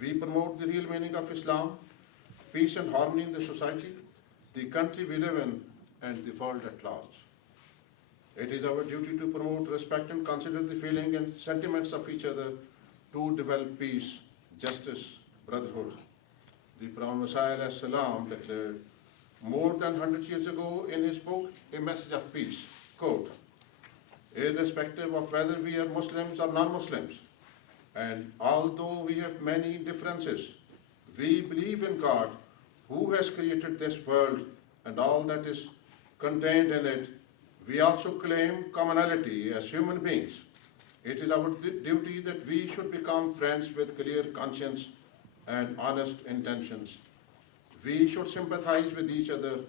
We promote the real meaning of Islam, peace and harmony in the society, the country we live in, and the world at large. It is our duty to promote respect and consider the feeling and sentiments of each other to develop peace, justice, brotherhood. The Prophet Messiah salam declared more than 100 years ago in his book, A Message of Peace, quote, irrespective of whether we are Muslims or non-Muslims, and although we have many differences, we believe in God who has created this world and all that is contained in it. We also claim commonality as human beings. It is our duty that we should become friends with clear conscience and honest intentions. We should sympathize with each other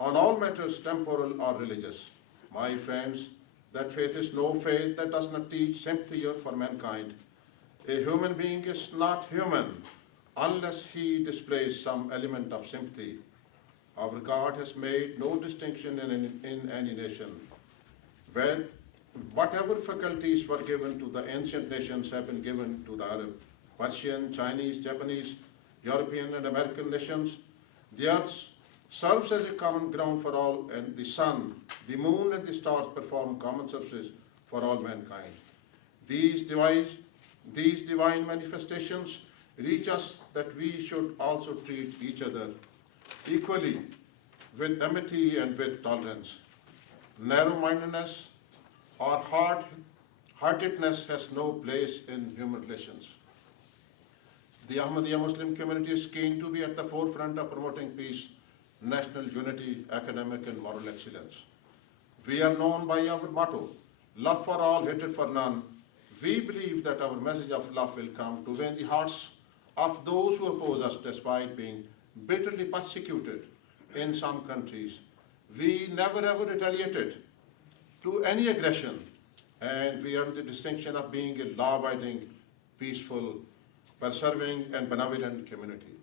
on all matters temporal or religious. My friends, that faith is no faith that does not teach sympathy for mankind. A human being is not human unless he displays some element of sympathy. Our God has made no distinction in any nation. Whatever faculties were given to the ancient nations have been given to the Arab, Persian, Chinese, Japanese, European and American nations. The earth serves as a common ground for all, and the sun, the moon and the stars perform common services for all mankind. These divine manifestations reach us that we should also treat each other equally with amity and with tolerance. Narrow-mindedness or hard-heartedness has no place in human relations. The Ahmadiyya Muslim community is keen to be at the forefront of promoting peace, national unity, academic and moral excellence. We are known by our motto, love for all, hatred for none. We believe that our message of love will come to win the hearts of those who oppose us despite being bitterly persecuted in some countries. We never ever retaliated to any aggression, and we earned the distinction of being a law-abiding, peaceful, persevering and benevolent community.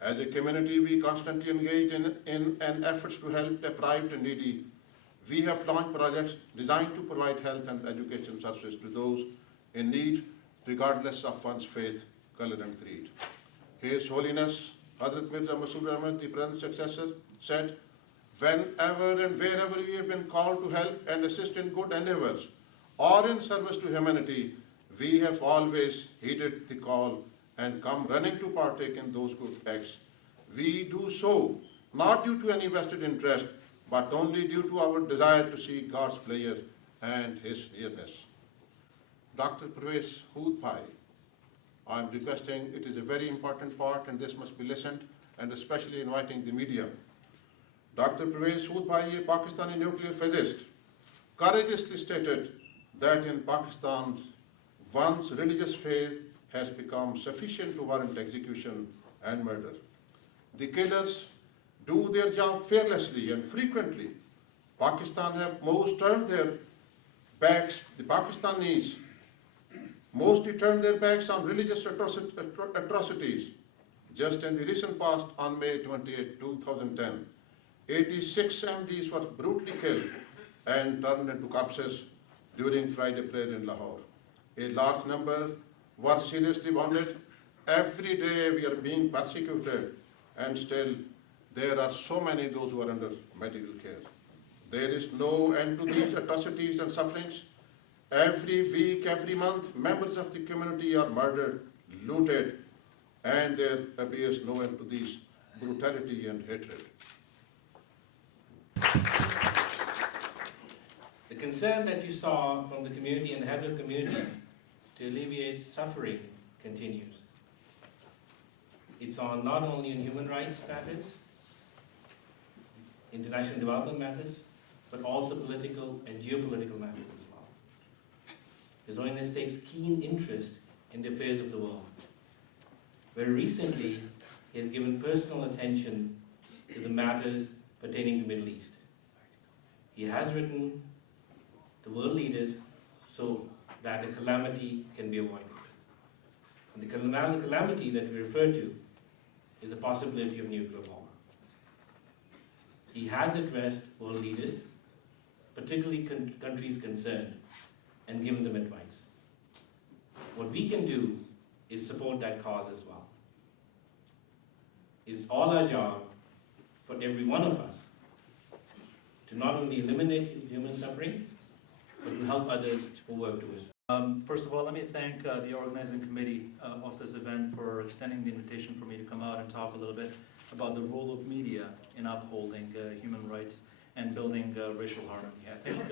As a community, we constantly engage in an efforts to help deprived and needy. We have launched projects designed to provide health and education services to those in need, regardless of one's faith, color and creed. His Holiness Hazrat Mirza Masroor Ahmad, the present successor, said, whenever and wherever we have been called to help and assist in good endeavors or in service to humanity, we have always heeded the call and come running to partake in those good acts. We do so not due to any vested interest, but only due to our desire to see God's pleasure and His nearness. Dr. Pervez Hoodbhai, I am requesting, it is a very important part and this must be listened, and especially inviting the media. Dr. Pervez Hoodbhai, a Pakistani nuclear physicist, courageously stated that in Pakistan, one's religious faith has become sufficient to warrant execution and murder. The killers do their job fearlessly and frequently. Pakistan have most turned their backs, the Pakistanis mostly turned their backs on religious atrocities. Just in the recent past, on May 28, 2010, 86 Ahmadis were brutally killed and turned into corpses during Friday prayer in Lahore. A large number were seriously wounded. Every day we are being persecuted, and still there are so many those who are under medical care. There is no end to these atrocities and sufferings. Every week, every month, members of the community are murdered, looted, and there appears no end to these brutality and hatred. The concern that you saw from the community and the head of the community to alleviate suffering continues. It's on not only in human rights matters, international development matters, but also political and geopolitical matters as well. His Holiness takes keen interest in the affairs of the world. Very recently, he has given personal attention to the matters pertaining to the Middle East. He has written to world leaders so that a calamity can be avoided. And the calamity that we refer to is the possibility of nuclear war. He has addressed world leaders, particularly countries concerned, and given them advice. What we can do is support that cause as well. It's all our job for every one of us to not only eliminate human suffering, but to help others who work towards it. First of all, let me thank the organizing committee of this event for extending the invitation for me to come out and talk a little bit about the role of media in upholding human rights and building racial harmony. I think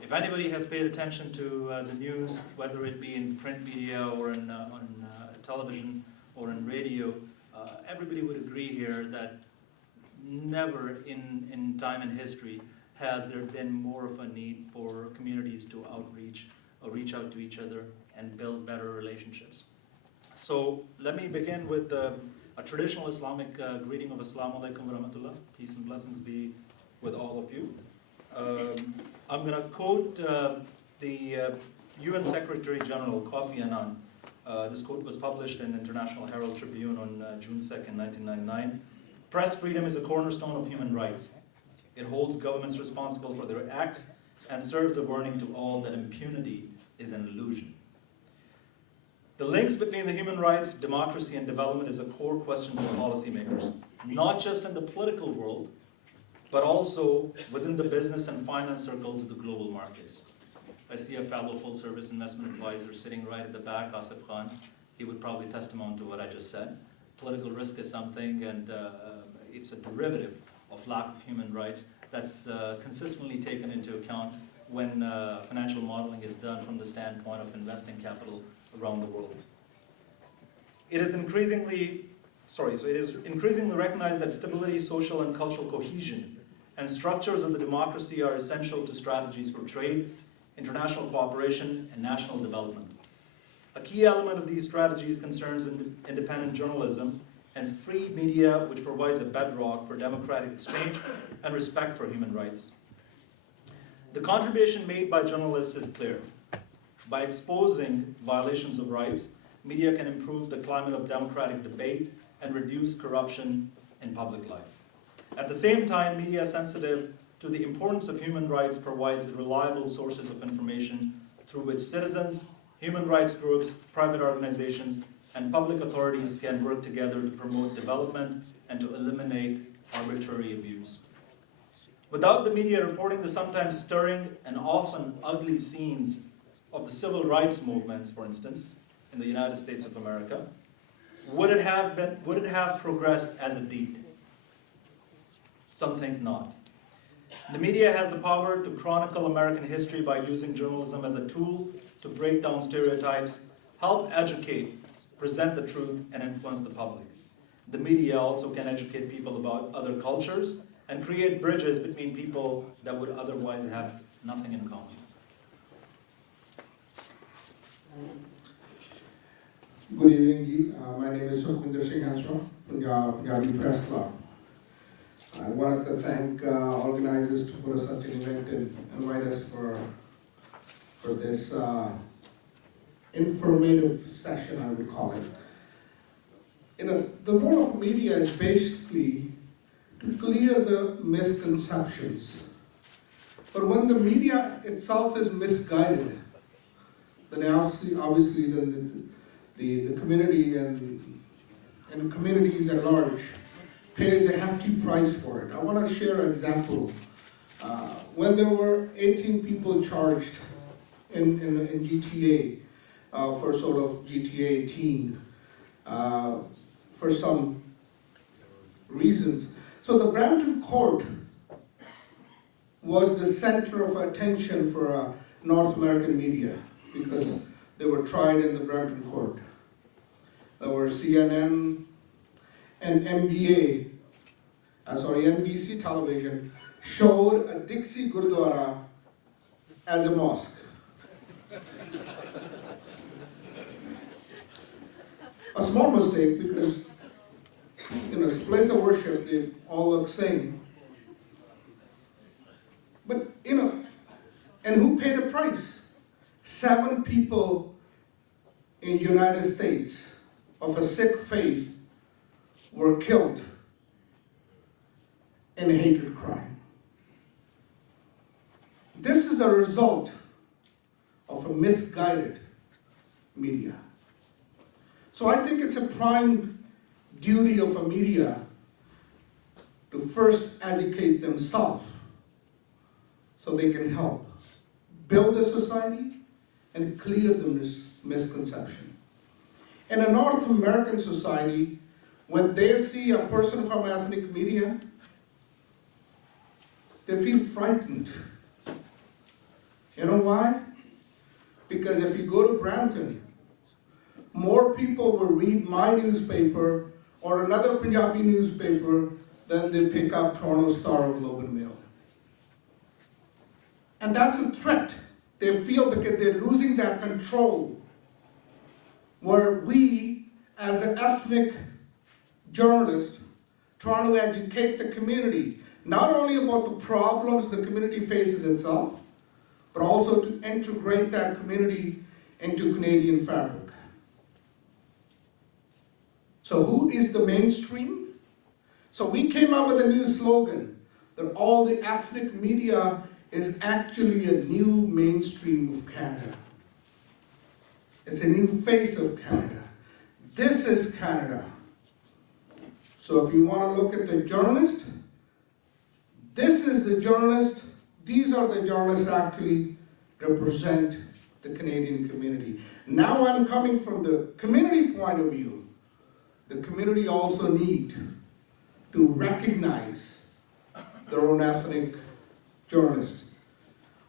if anybody has paid attention to the news, whether it be in print media or on television or in radio, everybody would agree here that never in time and history has there been more of a need for communities to outreach or reach out to each other and build better relationships. So let me begin with a traditional Islamic greeting of Assalamu alaikum wa rahmatullah. Peace and blessings be with all of you. I'm going to quote the UN Secretary General Kofi Annan. This quote was published in International Herald Tribune on June 2nd, 1999. Press freedom is a cornerstone of human rights. It holds governments responsible for their acts and serves a warning to all that impunity is an illusion. The links between the human rights, democracy, and development is a core question for policymakers, not just in the political world, but also within the business and finance circles of the global markets. I see a fellow full-service investment advisor sitting right at the back, Asif Khan. He would probably testimony to what I just said. Political risk is something, and it's a derivative of lack of human rights that's consistently taken into account when financial modeling is done from the standpoint of investing capital around the world. It is increasingly recognized that stability, social and cultural cohesion, and structures of the democracy are essential to strategies for trade, international cooperation, and national development. A key element of these strategies concerns independent journalism and free media, which provides a bedrock for democratic exchange and respect for human rights. The contribution made by journalists is clear. By exposing violations of rights, media can improve the climate of democratic debate and reduce corruption in public life. At the same time, media sensitive to the importance of human rights provides reliable sources of information through which citizens, human rights groups, private organizations, and public authorities can work together to promote development and to eliminate arbitrary abuse. Without the media reporting the sometimes stirring and often ugly scenes of the civil rights movements, for instance, in the United States of America, would it have progressed as it did? Some think not. The media has the power to chronicle American history by using journalism as a tool to break down stereotypes, help educate, present the truth, and influence the public. The media also can educate people about other cultures and create bridges between people that would otherwise have nothing in common. Good evening. My name is Sukhminder Singh Hansra from Punjabi Press Club. I wanted to thank organizers to put us such an event and invite us for this informative session, I would call it. The role of media is basically to clear the misconceptions. But when the media itself is misguided, then obviously the community and communities at large pays a hefty price for it. I want to share an example. When there were 18 people charged in GTA for sort of GTA 18 for some reasons. So the Brampton court was the center of attention for North American media because they were tried in the Brampton court. There were CNN and NBC television showed a Dixie Gurdwara as a mosque. A small mistake because it's a place of worship, they all look same. But and who paid the price? 7 people in United States of a Sikh faith were killed in a hatred crime. This is a result of a misguided media. So I think it's a prime duty of a media to first educate themselves so they can help build a society and clear the misconception. In a North American society, when they see a person from ethnic media, they feel frightened. You know why? Because if you go to Brampton, more people will read my newspaper or another Punjabi newspaper than they pick up Toronto Star or Globe and Mail. And that's a threat. They feel because they're losing that control, where we, as an ethnic journalist, trying to educate the community, not only about the problems the community faces itself, but also to integrate that community into Canadian fabric. So who is the mainstream? So we came up with a new slogan that all the ethnic media is actually a new mainstream of Canada. It's a new face of Canada. This is Canada. So if you want to look at the journalist, this is the journalist. These are the journalists actually represent the Canadian community. Now I'm coming from the community point of view. The community also need to recognize their own ethnic journalists.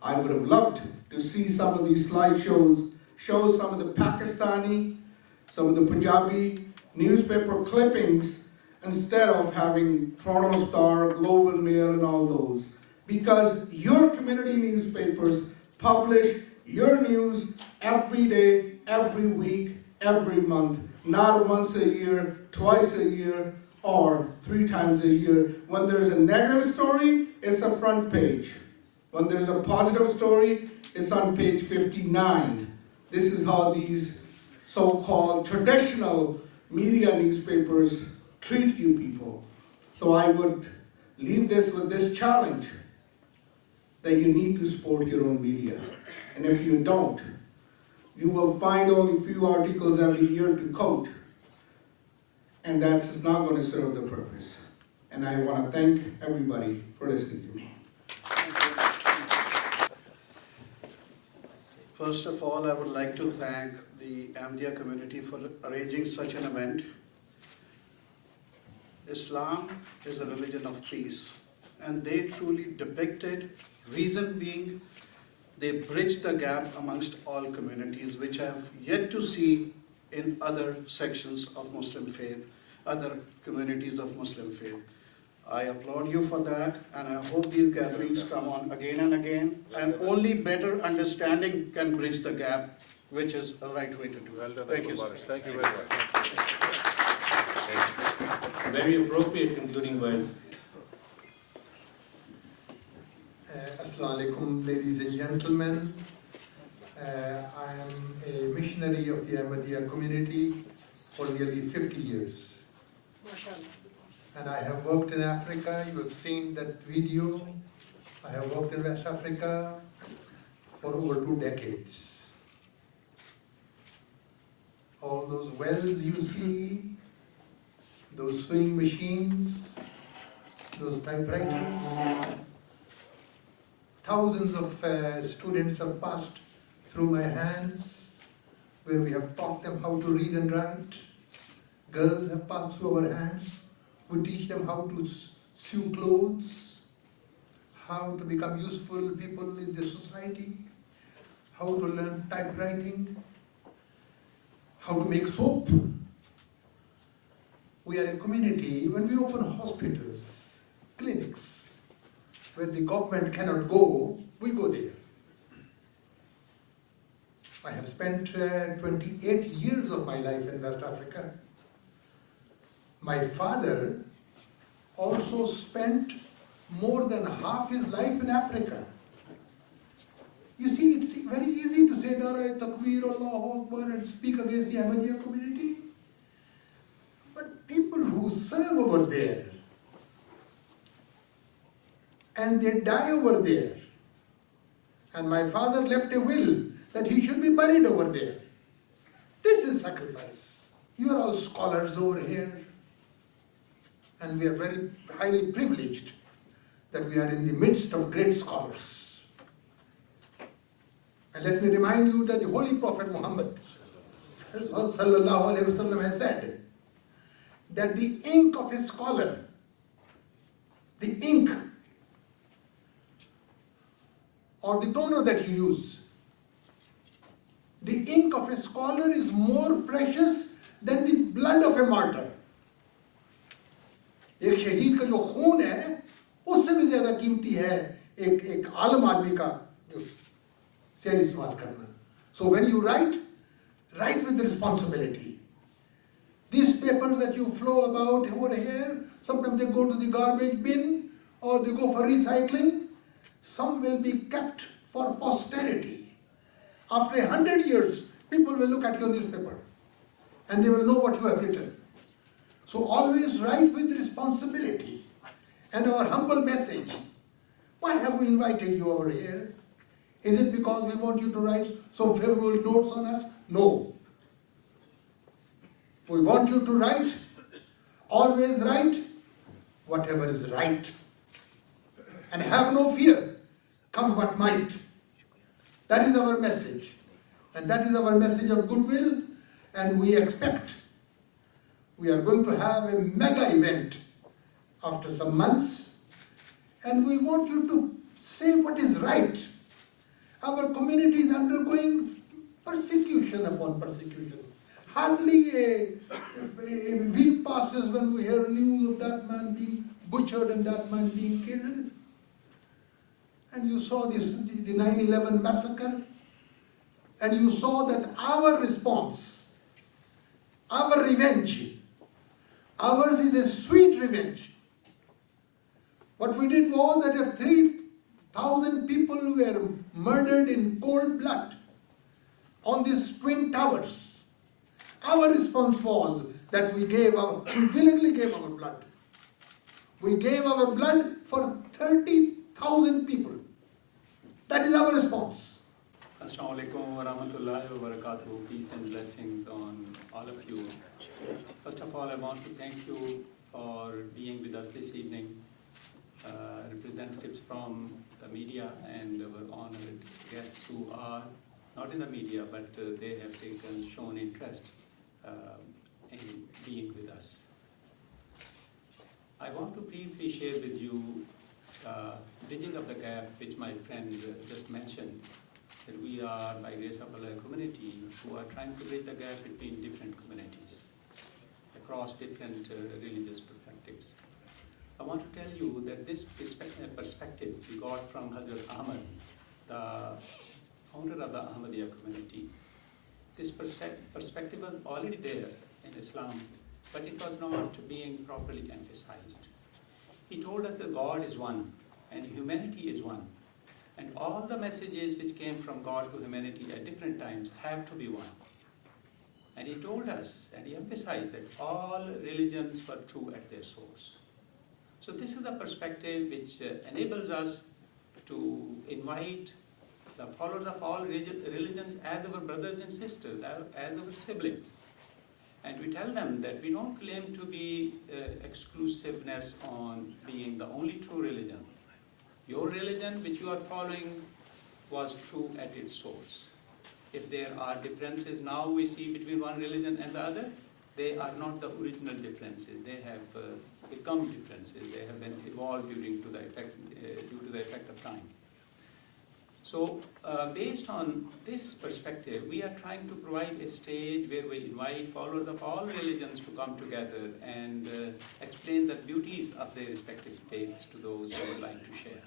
I would have loved to see some of these slideshows show some of the Pakistani, some of the Punjabi newspaper clippings instead of having Toronto Star, Globe and Mail and all those. Because your community newspapers publish your news every day, every week, every month, not once a year, twice a year, or 3 times a year. When there's a negative story, it's a front page. When there's a positive story, it's on page 59. This is how these so-called traditional media newspapers treat you people. So I would leave this with this challenge, that you need to support your own media. And if you don't, you will find only a few articles every year to quote, and that's not going to serve the purpose. And I want to thank everybody for listening to me. First of all, I would like to thank the Ahmadiyya community for arranging such an event. Islam is a religion of peace, and they truly depicted, reason being, they bridged the gap amongst all communities, which I have yet to see in other sections of Muslim faith, other communities of Muslim faith. I applaud you for that, and I hope these gatherings come on again and again, and only better understanding can bridge the gap, which is the right way to do Well it. done, Thank you. Boris. Thank you very much. Very appropriate concluding words. Assalamu alaikum, ladies and gentlemen. I am a missionary of the Ahmadiyya community for nearly 50 years. And I have worked in Africa. You have seen that video. I have worked in West Africa for over 2 decades. All those wells you see, those sewing machines, those typewriters, thousands of students have passed through my hands, where we have taught them how to read and write. Girls have passed through our hands. We teach them how to sew clothes, how to become useful people in the society, how to learn typewriting, how to make soap. We are a community. When we open hospitals, clinics, where the government cannot go, we go there. I have spent 28 years of my life in West Africa. My father also spent more than half his life in Africa. You see, it's very easy to say, Nara Takbir, Allahu Akbar, and speak against the Ahmadiyya community. But people who serve over there, and they die over there. And my father left a will that he should be buried over there. This is sacrifice. You are all scholars over here, and we are very highly privileged that we are in the midst of great scholars. And let me remind you that the Holy Prophet Muhammad sallallahu alaihi wasallam has said that the ink of a scholar, the ink or the toner that you use, the ink of a scholar is more precious than the blood of a martyr. एक शहीद का जो खून है उससे भी ज्यादा कीमती है एक आलम आदमी का जो स्याही इस्तेमाल करना. So when you write with responsibility. These papers that you flow about over here, sometimes they go to the garbage bin or they go for recycling. Some will be kept for posterity. After 100 years, people will look at your newspaper and they will know what you have written. So always write with responsibility. And our humble message, why have we invited you over here? Is it because we want you to write some favorable notes on us? No. We want you to write, always write whatever is right. And have no fear, come what might. That is our message. And that is our message of goodwill. And we expect we are going to have a mega event after some months. And we want you to say what is right. Our community is undergoing persecution upon persecution. Hardly a week passes when we hear news of that man being butchered and that man being killed. And you saw the 9/11 massacre. And you saw that our response, our revenge, ours is a sweet revenge. What we did was that if 3,000 people were murdered in cold blood on these twin towers, our response was that we willingly gave our blood. We gave our blood for 30,000 people. That is our response. Assalamu alaikum wa rahmatullahi wa barakatuh. Peace and blessings on all of you. First of all, I want to thank you for being with us this evening. Representatives from the media and our honored guests who are not in the media, but they have shown interest in being with us. I want to briefly share with you bridging of the gap, which my friend just mentioned, that we are, by grace of Allah, a community who are trying to bridge the gap between different communities across different religious perspectives. I want to tell you that this perspective we got from Hazrat Ahmad, the founder of the Ahmadiyya community. This perspective was already there in Islam, but it was not being properly emphasized. He told us that God is one and humanity is one. And all the messages which came from God to humanity at different times have to be one. And he told us, and he emphasized that all religions were true at their source. So this is the perspective which enables us to invite the followers of all religions as our brothers and sisters, as our siblings. And we tell them that we don't claim to be exclusiveness on being the only true religion. Your religion which you are following was true at its source. If there are differences now we see between one religion and the other, they are not the original differences. They have become differences. They have been evolved due to the effect of time. So based on this perspective, we are trying to provide a stage where we invite followers of all religions to come together and explain the beauties of their respective faiths to those who would like to share.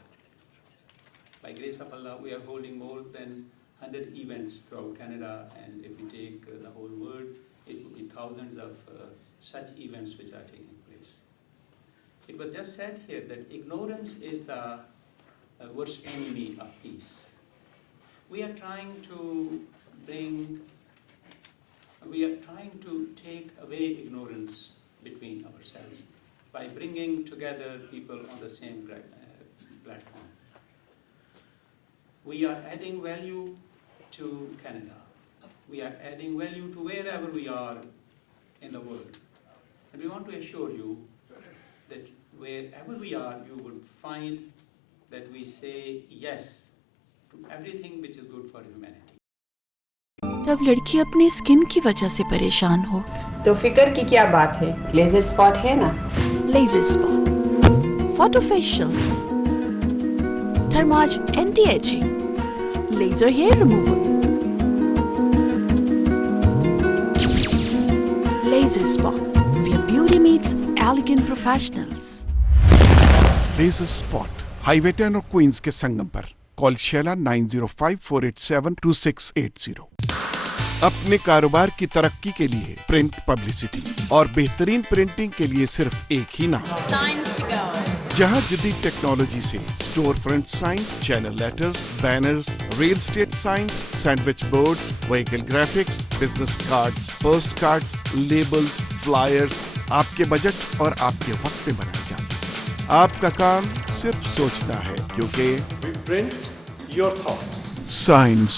By grace of Allah, we are holding more than 100 events throughout Canada, and if we take the whole world, it would be thousands of such events which are taking place. It was just said here that ignorance is the worst enemy of peace. We are trying to take away ignorance between ourselves by bringing together people on the same platform. We are adding value to Canada. We are adding value to wherever we are in the world. And we want to assure you that wherever we are, you would find that we say yes to everything which is good for humanity. जब लड़की अपनी skin की वजह से परेशान हो तो फिक्र की क्या बात है, लेजर स्पॉट है ना। Laser spot, photo facial, Thermage anti ageing, laser hair removal, laser spot, where beauty meets elegant professionals. Laser spot, highway 10 और क्वींस के संगम पर। Call Sheila 9054872680। अपने कारोबार की तरक्की के लिए प्रिंट पब्लिसिटी और बेहतरीन प्रिंटिंग के लिए सिर्फ एक ही नाम, जहां जदीद टेक्नोलॉजी से store front science, channel letters, banners, real estate science, sandwich boards, vehicle graphics, business cards, post cards, labels, flyers आपके बजट और आपके वक्त में बनाए जाते हैं। आपका काम सिर्फ सोचना है, क्योंकि We print your thoughts. Science